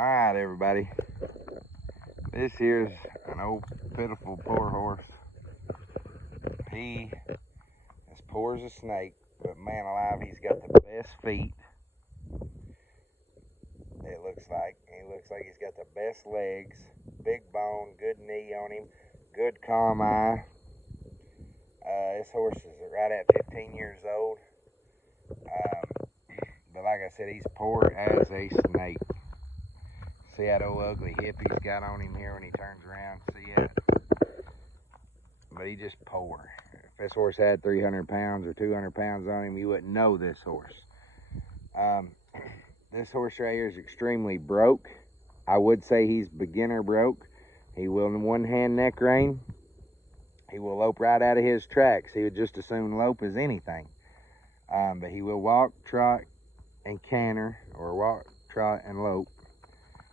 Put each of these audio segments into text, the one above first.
Alright, everybody. This here's an old pitiful poor horse. He is poor as a snake, but man alive, he's got the best feet. It looks like. He looks like he's got the best legs, big bone, good knee on him, good calm eye. This horse is right at 15 years old. But like I said, he's poor as a snake. See that old ugly hip he's got on him here when he turns around? See that? But he's just poor. If this horse had 300 pounds or 200 pounds on him, you wouldn't know this horse. This horse right here is extremely broke. I would say he's beginner broke. He will in one hand neck rein. He will lope right out of his tracks. He would just as soon lope as anything. But he will walk, trot, and canter, or walk, trot, and lope.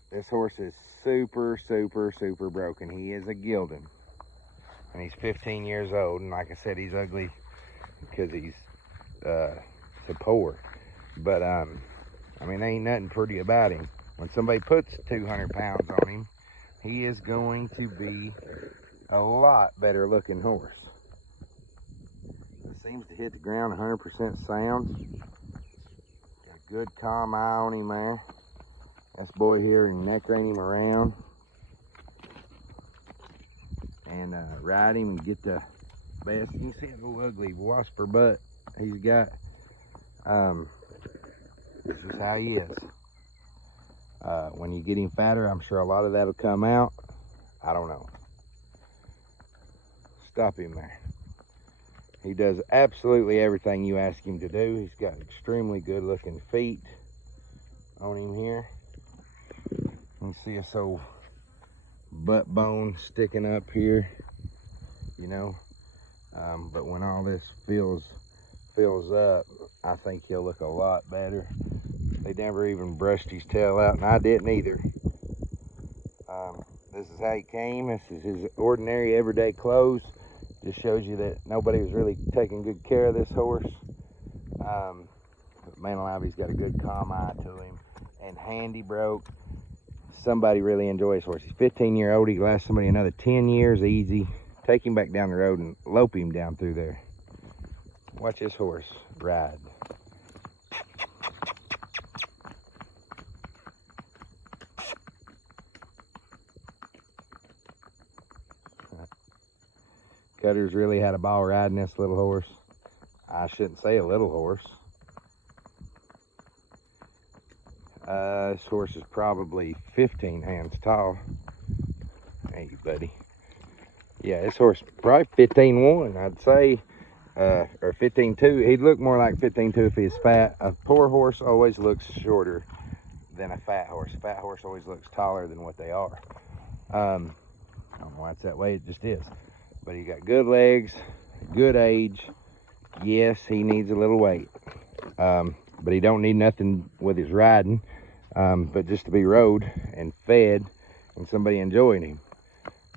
This horse is super broken. He is a Gelding. And he's 15 years old. And like I said, he's ugly because he's so poor. But, I mean, there ain't nothing pretty about him. When somebody puts 200 pounds on him, he is going to be a lot better looking horse. It seems to hit the ground 100% sound. Got a good calm eye on him there. This boy here and neck rein him around and ride him and get the best. You can see that little ugly wasper butt he's got. This is how he is. When you get him fatter, I'm sure a lot of that'll come out. I don't know. Stop him there. He does absolutely everything you ask him to do. He's got extremely good looking feet on him here. You can see this old butt bone sticking up here, you know. But when all this fills up, I think he'll look a lot better. They never even brushed his tail out, and I didn't either. This is how he came. This is his ordinary everyday clothes. Just shows you that nobody was really taking good care of this horse. But man alive, he's got a good calm eye to him. And handy broke. Somebody really enjoys horse. He's 15-year-old. He can last somebody another 10 years easy. Take him back down the road and lope him down through there. Watch this horse ride. Cutter's really had a ball riding this little horse. I shouldn't say a little horse. This horse is probably 15 hands tall. Hey, buddy. Yeah, this horse is probably 15-1, I'd say. Or 15-2. He'd look more like 15-2 if he was fat. A poor horse always looks shorter than a fat horse. A fat horse always looks taller than what they are. I don't know why it's that way. It just is. But he got good legs, good age. Yes, he needs a little weight. But he don't need nothing with his riding, but just to be rode and fed and somebody enjoying him.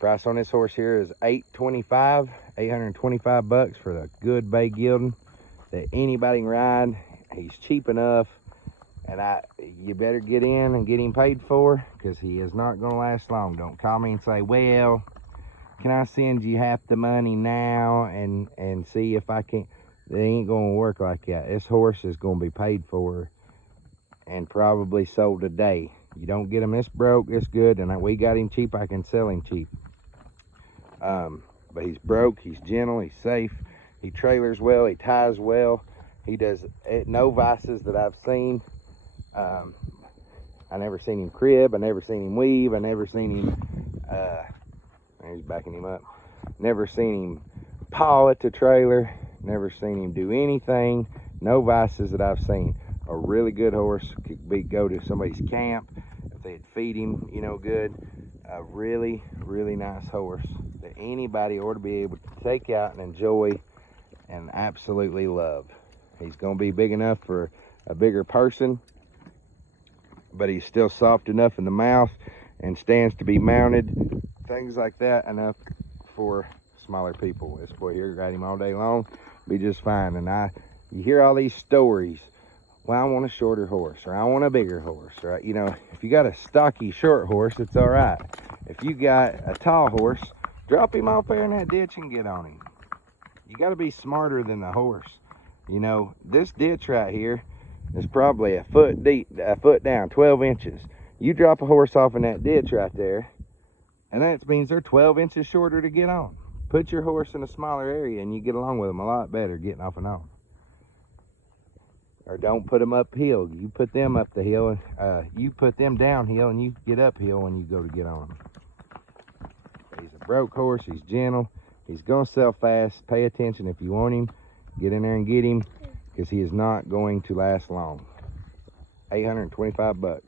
Price on this horse here is $825 bucks for the good bay Gelding that anybody can ride. He's cheap enough, and you better get in and get him paid for, because he is not going to last long. Don't call me and say, well, can I send you half the money now and see if I can? It ain't going to work like that. This horse is going to be paid for and probably sold today. You don't get him this broke, this good, and we got him cheap, I can sell him cheap. But he's broke, he's gentle, he's safe, he trailers well, he ties well, he does no vices that I've seen. I never seen him crib, I never seen him weave, I never seen him, he's backing him up, never seen him paw at the trailer, never seen him do anything, no vices that I've seen. A really good horse could go to somebody's camp if they'd feed him, you know, good. A really nice horse that anybody ought to be able to take out and enjoy and absolutely love. He's going to be big enough for a bigger person, but he's still soft enough in the mouth and stands to be mounted. Things like that enough for smaller people. This boy here, ride him all day long, be just fine. And you hear all these stories. well, I want a shorter horse, or I want a bigger horse, right? You know, if you got a stocky short horse, it's all right. If you got a tall horse, drop him off there in that ditch and get on him. You got to be smarter than the horse. You know, this ditch right here is probably a foot deep, a foot down, 12 inches. You drop a horse off in that ditch right there, and that means they're 12 inches shorter to get on. Put your horse in a smaller area and you get along with them a lot better getting off and on. Or don't put them uphill. You put them up the hill, you put them downhill and you get uphill when you go to get on them. He's a broke horse, he's gentle, he's gonna sell fast. Pay attention if you want him. Get in there and get him, because he is not going to last long. $825.